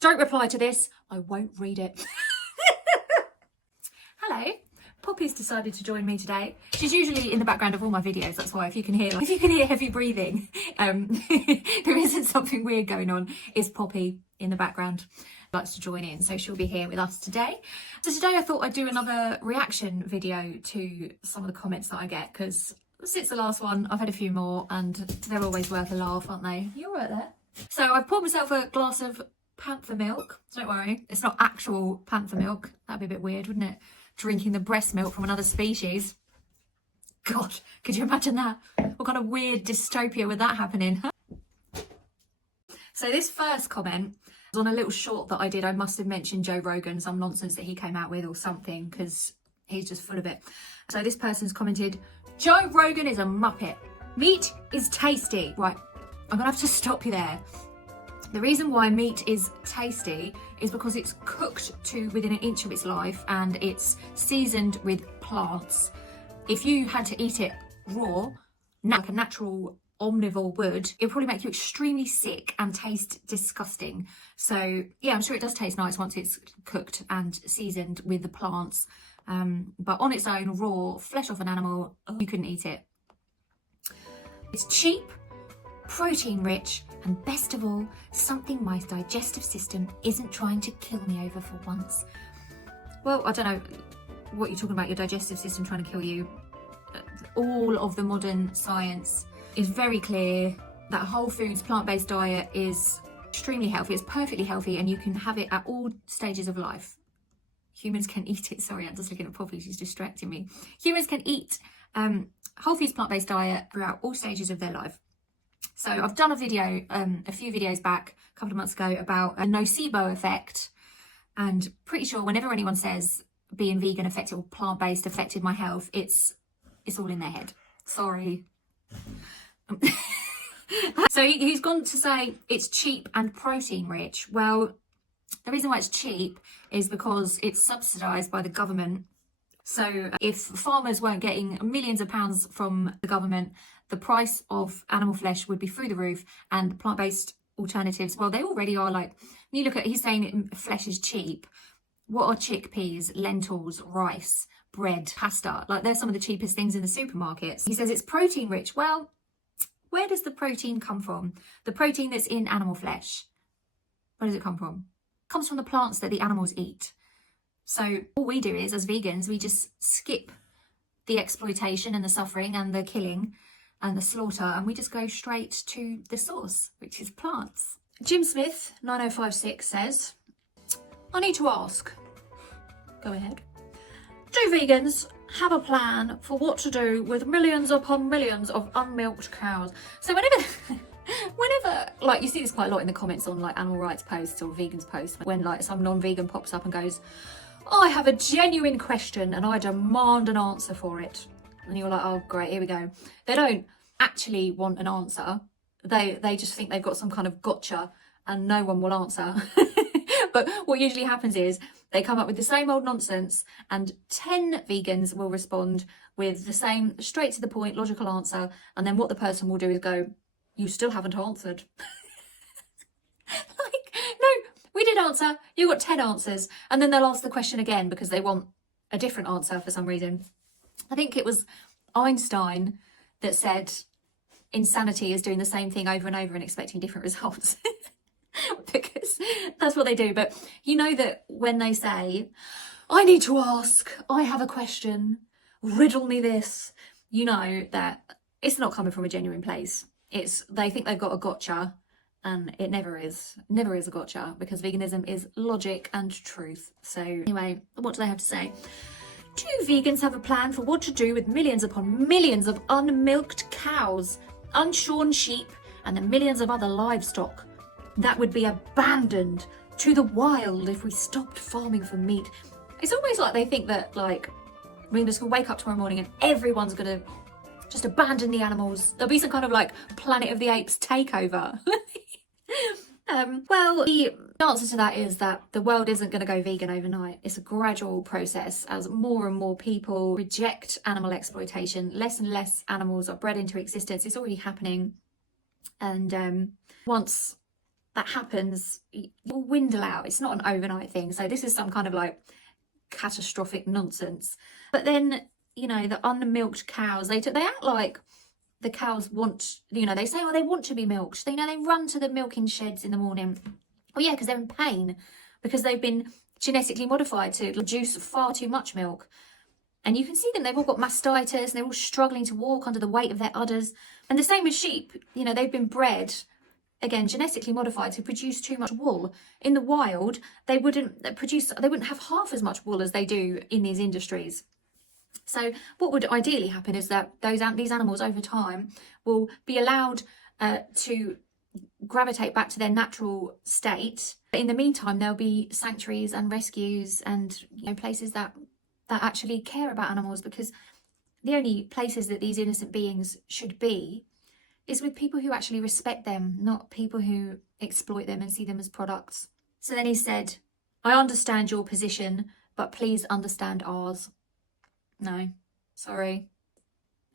Don't reply to this. I won't read it. Hello. Poppy's decided to join me today. She's usually in the background of all my videos. That's why if you can hear heavy breathing, there isn't something weird going on. It's Poppy in the background. Likes to join in, so she'll be here with us today. So today I thought I'd do another reaction video to some of the comments that I get, because since the last one I've had a few more and they're always worth a laugh, aren't they? You're right there. So I've poured myself a glass of panther milk. Don't worry, it's not actual panther milk. That'd be a bit weird, wouldn't it? Drinking the breast milk from another species. God, could you imagine that? What kind of weird dystopia would that happening? So this first comment was on a little short that I did. I must have mentioned Joe Rogan, some nonsense that he came out with or something, because he's just full of it. So this person's commented, Joe Rogan is a muppet. Meat is tasty. Right, I'm gonna have to stop you there. The reason why meat is tasty is because it's cooked to within an inch of its life and it's seasoned with plants. If you had to eat it raw, like a natural omnivore would, it would probably make you extremely sick and taste disgusting. So yeah, I'm sure it does taste nice once it's cooked and seasoned with the plants. But on its own, raw, flesh off an animal, you couldn't eat it. It's cheap, protein rich, and best of all, something my digestive system isn't trying to kill me over for once. Well, I don't know what you're talking about, your digestive system trying to kill you. All of the modern science is very clear that whole foods, plant-based diet is extremely healthy. It's perfectly healthy and you can have it at all stages of life. Humans can eat it. Sorry, I'm just looking at Poppy, she's distracting me. Humans can eat whole foods, plant-based diet throughout all stages of their life. So I've done a video a few videos back, a couple of months ago, about a nocebo effect, and pretty sure whenever anyone says being vegan affected or plant-based affected my health, it's all in their head. Sorry. So he's gone to say it's cheap and protein rich. Well, the reason why it's cheap is because it's subsidised by the government. So if farmers weren't getting millions of pounds from the government, the price of animal flesh would be through the roof, and plant-based alternatives, well, they already are. Like, when you look at, he's saying flesh is cheap. What are chickpeas, lentils, rice, bread, pasta? Like, they're some of the cheapest things in the supermarkets. He says it's protein rich. Well, where does the protein come from? The protein that's in animal flesh, where does it come from? It comes from the plants that the animals eat. So all we do is, as vegans, we just skip the exploitation and the suffering and the killing and the slaughter, and we just go straight to the source, which is plants. Jim Smith 9056 says, I need to ask. Go ahead. Do vegans have a plan for what to do with millions upon millions of unmilked cows? So whenever, like, you see this quite a lot in the comments on like animal rights posts or vegans posts, when like some non-vegan pops up and goes, I have a genuine question and I demand an answer for it. And you're like, oh great, here we go. They don't actually want an answer. They just think they've got some kind of gotcha and no one will answer. But what usually happens is they come up with the same old nonsense and 10 vegans will respond with the same straight to the point logical answer, and then what the person will do is go, you still haven't answered. Like, no, we did answer, you got 10 answers, and then they'll ask the question again because they want a different answer for some reason. I think it was Einstein that said insanity is doing the same thing over and over and expecting different results. Because that's what they do. But you know that when they say, I need to ask, I have a question, riddle me this, you know that it's not coming from a genuine place. They think they've got a gotcha, and it never is a gotcha, because veganism is logic and truth. So anyway, what do they have to say? Do vegans have a plan for what to do with millions upon millions of unmilked cows, unshorn sheep, and the millions of other livestock that would be abandoned to the wild if we stopped farming for meat? It's almost like they think that, like, we're just gonna wake up tomorrow morning and everyone's gonna just abandon the animals. There'll be some kind of like Planet of the Apes takeover. Well, the answer to that is that the world isn't going to go vegan overnight. It's a gradual process as more and more people reject animal exploitation. Less and less animals are bred into existence. It's already happening. And once that happens, you'll dwindle out. It's not an overnight thing. So this is some kind of like catastrophic nonsense. But then, you know, the unmilked cows, they act like the cows want, you know, they say, oh, they want to be milked. They, you know, they run to the milking sheds in the morning. Oh yeah, because they're in pain, because they've been genetically modified to produce far too much milk. And you can see them, they've all got mastitis, and they're all struggling to walk under the weight of their udders. And the same with sheep, you know, they've been bred, again, genetically modified to produce too much wool. In the wild, they wouldn't have half as much wool as they do in these industries. So what would ideally happen is that these animals over time will be allowed to gravitate back to their natural state. But in the meantime, there'll be sanctuaries and rescues and, you know, places that actually care about animals, because the only places that these innocent beings should be is with people who actually respect them, not people who exploit them and see them as products. So then he said, I understand your position, but please understand ours. No, sorry.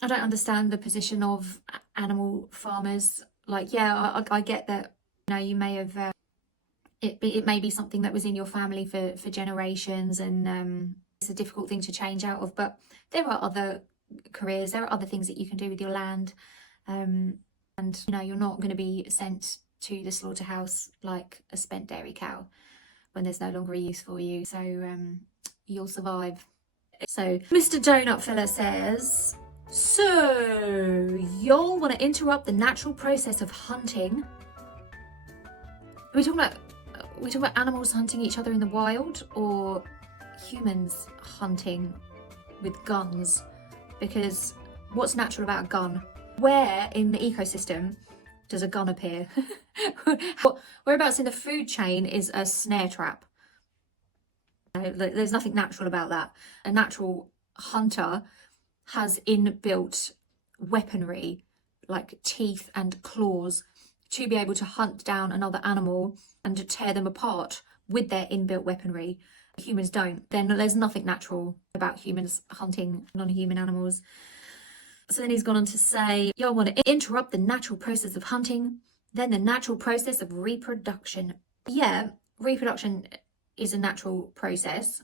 I don't understand the position of animal farmers. Like, yeah, I get that, you know, you may have, it may be something that was in your family for generations, and it's a difficult thing to change out of, but there are other careers, there are other things that you can do with your land, and, you know, you're not going to be sent to the slaughterhouse like a spent dairy cow when there's no longer a use for you, so you'll survive. So Mr. Donut Fella says, so y'all want to interrupt the natural process of hunting? Are we talking about animals hunting each other in the wild, or humans hunting with guns? Because what's natural about a gun? Where in the ecosystem does a gun appear? Whereabouts in the food chain is a snare trap? There's nothing natural about that. A natural hunter has inbuilt weaponry like teeth and claws to be able to hunt down another animal and to tear them apart with their inbuilt weaponry. Humans don't. Then there's nothing natural about humans hunting non-human animals. So then he's gone on to say, y'all want to interrupt the natural process of hunting, then the natural process of reproduction. Yeah, reproduction is a natural process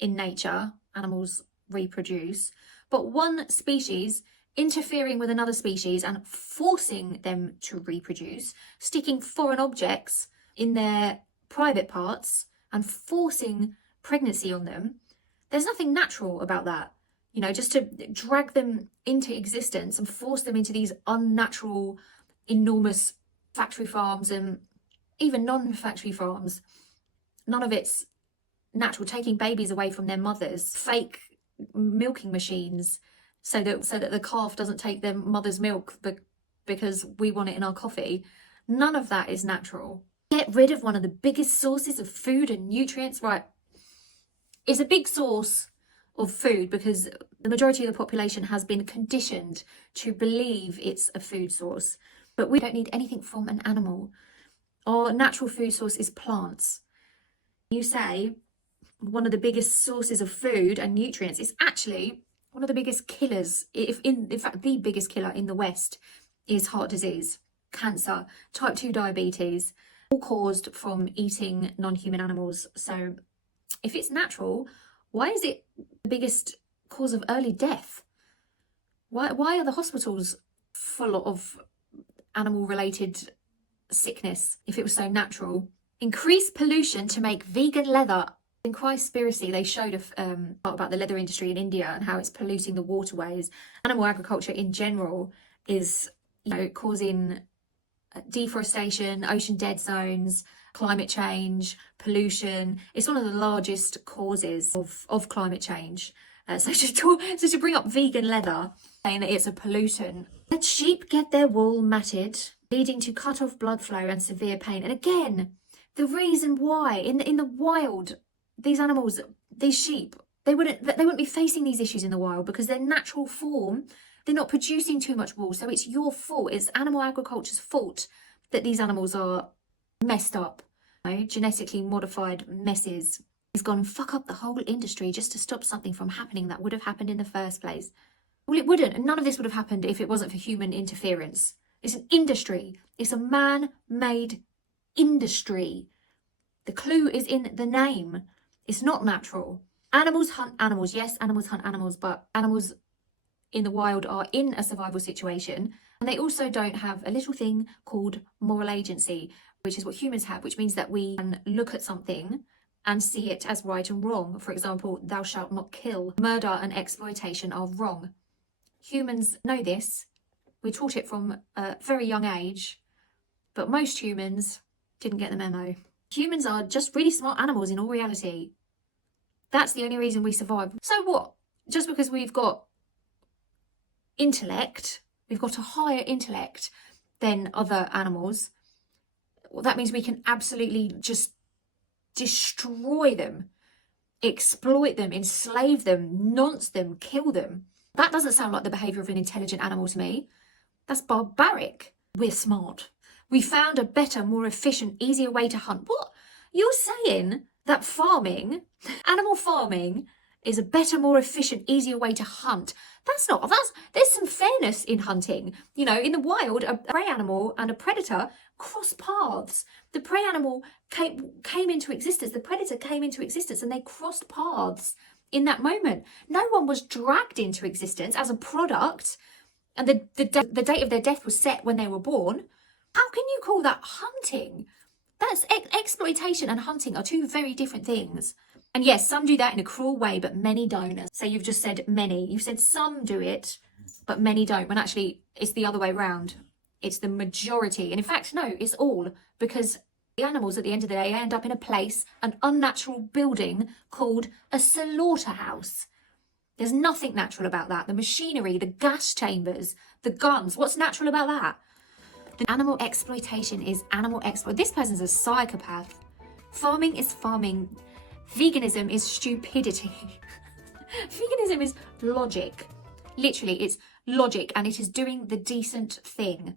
in nature. Animals reproduce, but one species interfering with another species and forcing them to reproduce, sticking foreign objects in their private parts and forcing pregnancy on them, there's nothing natural about that. You know, just to drag them into existence and force them into these unnatural, enormous factory farms and even non-factory farms. None of it's natural. Taking babies away from their mothers, fake milking machines, so that the calf doesn't take their mother's milk because we want it in our coffee. None of that is natural. Get rid of one of the biggest sources of food and nutrients. Right, it's a big source of food because the majority of the population has been conditioned to believe it's a food source, but we don't need anything from an animal. Our natural food source is plants. You say one of the biggest sources of food and nutrients is actually one of the biggest killers, in fact the biggest killer in the West, is heart disease, cancer, type 2 diabetes, all caused from eating non-human animals. So if it's natural, why is it the biggest cause of early death? Why are the hospitals full of animal-related sickness if it was so natural? Increase pollution to make vegan leather. In Conspiracy, they showed a part about the leather industry in India and how it's polluting the waterways. Animal agriculture in general is, you know, causing deforestation, ocean dead zones, climate change, pollution. It's one of the largest causes of climate change. So to bring up vegan leather, saying that it's a pollutant. Let sheep get their wool matted, leading to cut off blood flow and severe pain. And again, the reason why in the wild, these animals, these sheep, they wouldn't be facing these issues in the wild because their natural form, they're not producing too much wool. So it's your fault. It's animal agriculture's fault that these animals are messed up. You know, genetically modified messes. It's gone and fuck up the whole industry just to stop something from happening that would have happened in the first place. Well, it wouldn't. And none of this would have happened if it wasn't for human interference. It's an industry. It's a man-made industry. The clue is in the name. It's not natural. Animals hunt animals. Yes, animals hunt animals, but animals in the wild are in a survival situation. And they also don't have a little thing called moral agency, which is what humans have, which means that we can look at something and see it as right and wrong. For example, thou shalt not kill. Murder and exploitation are wrong. Humans know this. We taught it from a very young age, but most humans didn't get the memo. Humans are just really smart animals in all reality. That's the only reason we survive. So what? Just because we've got intellect, we've got a higher intellect than other animals, well, that means we can absolutely just destroy them, exploit them, enslave them, nonce them, kill them. That doesn't sound like the behaviour of an intelligent animal to me. That's barbaric. We're smart. We found a better, more efficient, easier way to hunt. What? You're saying that farming, animal farming, is a better, more efficient, easier way to hunt? There's some fairness in hunting. You know, in the wild, a prey animal and a predator cross paths. The prey animal came into existence, the predator came into existence, and they crossed paths in that moment. No one was dragged into existence as a product, and the date of their death was set when they were born. How can you call that hunting? That's exploitation and hunting are two very different things. And yes, some do that in a cruel way, but many don't. So you've just said many. You've said some do it, but many don't, when actually it's the other way round. It's the majority. And in fact, no, it's all, because the animals at the end of the day end up in a place, an unnatural building called a slaughterhouse. There's nothing natural about that. The machinery, the gas chambers, the guns, what's natural about that? The animal exploitation is animal exploit. This person's a psychopath. Farming is farming. Veganism is stupidity. Veganism is logic. Literally, it's logic, and it is doing the decent thing.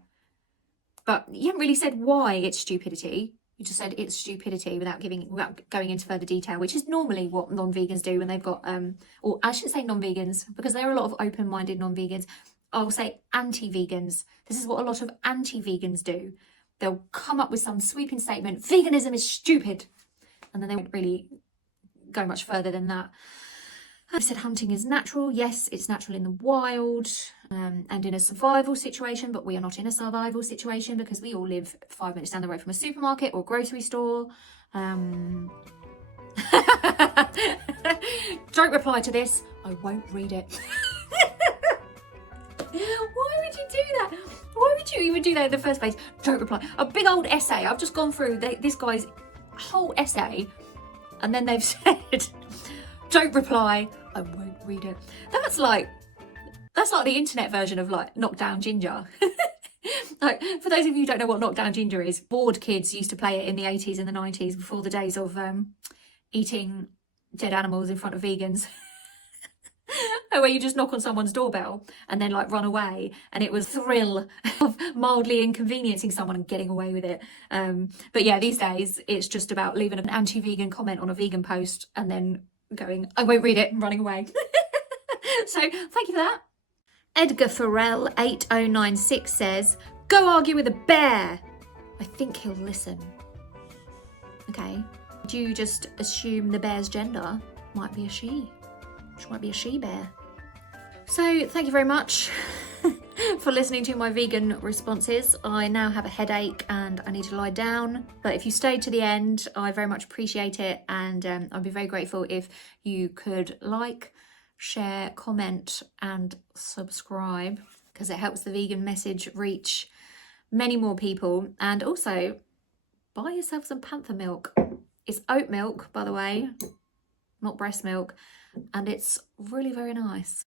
But you haven't really said why it's stupidity. You just said it's stupidity without going into further detail, which is normally what non-vegans do when they've got, or I shouldn't say non-vegans, because there are a lot of open-minded non-vegans. I'll say anti-vegans. This is what a lot of anti-vegans do. They'll come up with some sweeping statement, veganism is stupid, and then they won't really go much further than that. I said hunting is natural. Yes, it's natural in the wild and in a survival situation, but we are not in a survival situation because we all live 5 minutes down the road from a supermarket or grocery store. Don't reply to this. I won't read it. Why would you do that? Why would you even do that in the first place? Don't reply. A big old essay. I've just gone through this guy's whole essay, and then they've said, don't reply. I won't read it. That's like the internet version of like Knockdown Ginger. Like, for those of you who don't know what Knockdown Ginger is, bored kids used to play it in the 80s and the 90s before the days of eating dead animals in front of vegans. Where you just knock on someone's doorbell and then like run away, and it was thrill of mildly inconveniencing someone and getting away with it. But yeah, these days it's just about leaving an anti-vegan comment on a vegan post and then going, I won't read it, and running away. So thank you for that. Edgar Farrell 8096 says, go argue with a bear. I think he'll listen. Okay. Do you just assume the bear's gender might be a she? Which might be a she-bear. So thank you very much for listening to my vegan responses. I now have a headache and I need to lie down. But if you stayed to the end, I very much appreciate it. And I'd be very grateful if you could like, share, comment and subscribe, because it helps the vegan message reach many more people. And also, buy yourself some panther milk. It's oat milk, by the way, not breast milk. And it's really very nice.